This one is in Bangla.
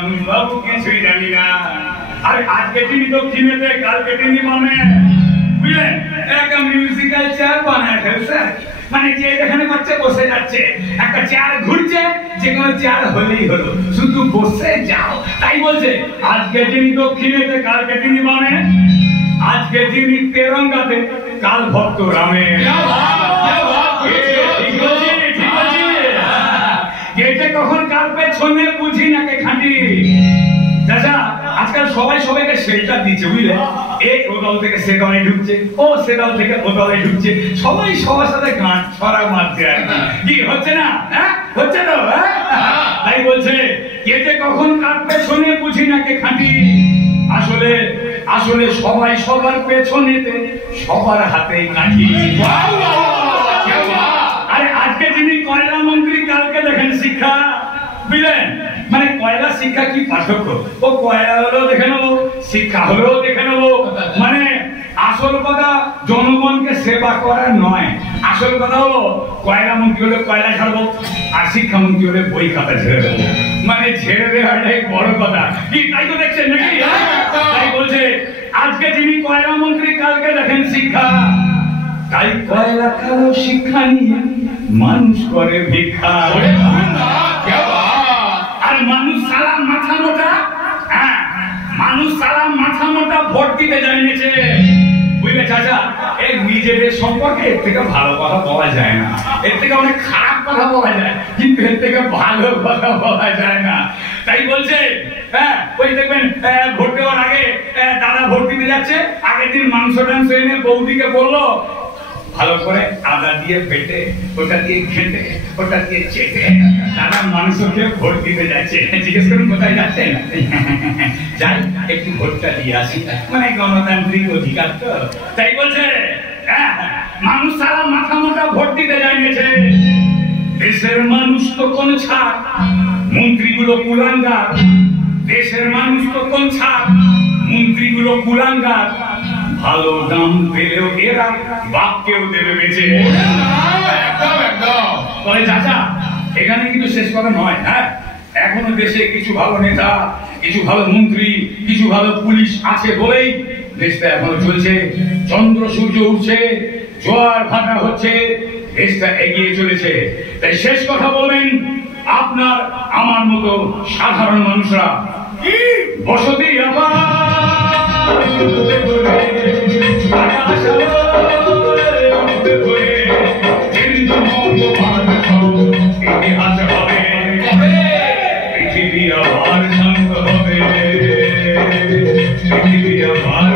মানুষ বাবু কিছুই জানি না। আরে আজকে তিনি দক্ষিণেতে, কালকে তিনি বামে, বুঝলেন? একটা মিউজিক্যাল চেয়ার বানায় ফেলছে, মানে যে যেখানে পাচ্ছে বসে যাচ্ছে। একটা চেয়ার ঘুরছে, যে কোনো চেয়ার হলেই হলো, শুধু বসে যাও। তাই বলছে আজকে তিনি দক্ষিণেতে, কালকে তিনি বামে, আজকে তিনি তেরঙ্গাতে, কাল ভক্ত রামে। কেটে কখন কার পেছনে বুঝি নাকে খাঁটি। চাচা আজকাল সবাই সবাইকে শেল্টার দিচ্ছে, বুঝলে? এই ও দল থেকে সে দলে ঢুকছে, ও সে দল থেকে ও দলে ঢুকছে, সবাই সবার সাথে গাঁট ছড়া মারছে। কি হচ্ছে না? হ্যাঁ হচ্ছে তো। তাই বলছে কেটে কখন কার পেছনে বুঝি নাকে খাঁটি। আসলে আসলে সবাই সবার পেছনেতে, সবার হাতেই কাঠি। আরে আজকে যিনি কয়লা মন্ত্রী, কালকে দেখেন শিক্ষা, বুঝলেন? মানে কয়লা শিক্ষা কি পার্থক্য? ও কয়লা হলেও দেখে নেবো, শিক্ষা হলেও দেখে নেবো। মানে আসল কথা জনগণকে সেবা করা নয়, আসল কথা হলো কয়লা মন্ত্রী হলে কয়লা ছাড়বো, আর শিক্ষা মন্ত্রী হলে বই খাতা ছেড়ে দেবো। মানে ছেড়ে দেওয়াটাই বড় কথা। কি তাই তো দেখছেন নাকি? তাই বলছে আজকে যিনি কয়লা মন্ত্রী, কালকে দেখেন শিক্ষা। তাই কয়লা খালো শিক্ষা নিয়ে মানুষ করে ভিক্ষা। আর মানুষ সালা মাথা মোটা, হ্যাঁ মানুষ সালা মাথা মোটা ভোট দিতে জানিয়েছে, বুঝলে চাচা? এই নিজেদের সম্পর্কে এর থেকে ভালো কথা বলা যায় না, এর থেকে অনেক খারাপ কথা বলা যায়, কিন্তু এর থেকে ভালো কথা বলা যায় না। তাই বলছে হ্যাঁ ওই দেখবেন ভোট দেওয়ার আগে দাদা ভোট দিতে যাচ্ছে, আগের দিন মাংস টাংস এনে বৌদিকে বললো ভালো করে আদা দিয়ে বেটে, ওটা দিয়ে খেটে, ওটা দিয়ে চেটে দাদা মাংসকে ভোট দিতে যাচ্ছে। জিজ্ঞেস করুন কোথায় যাচ্ছে? যাই একটু ভোটটা দিয়ে আসি, মানে গণতান্ত্রিক অধিকার তো। তাই বলছে হ্যাঁ মানুষ সারা মাথা মোটা ভোট দিতে যাইছে। দেশের মানুষ তো কোন ছাড়, মন্ত্রীগুলো কুলাঙ্গার। দেশের মানুষ তো কোন ছাড়, মন্ত্রীগুলো কুলাঙ্গার। ভালো দাম পেলেও এরা বাপকেও দেবে বেঁচে। তবে চাচা এখানে কিন্তু শেষ কথা নয়। হ্যাঁ এখনো দেশে কিছু ভালো নেতা, কিছু ভালো মন্ত্রী, কিছু ভালো পুলিশ আছে বলেই দেশটা এখনো চলছে। চন্দ্র সূর্য উঠছে, জোয়ার ভাটা হচ্ছে, দেশটা এগিয়ে চলেছে। তাই শেষ কথা বলবেন আপনার আমার মতো সাধারণ মানুষরা বসতি আবার ইতিহাস হবে, পৃথিবী আবার শান্ত হবে, পৃথিবী আবার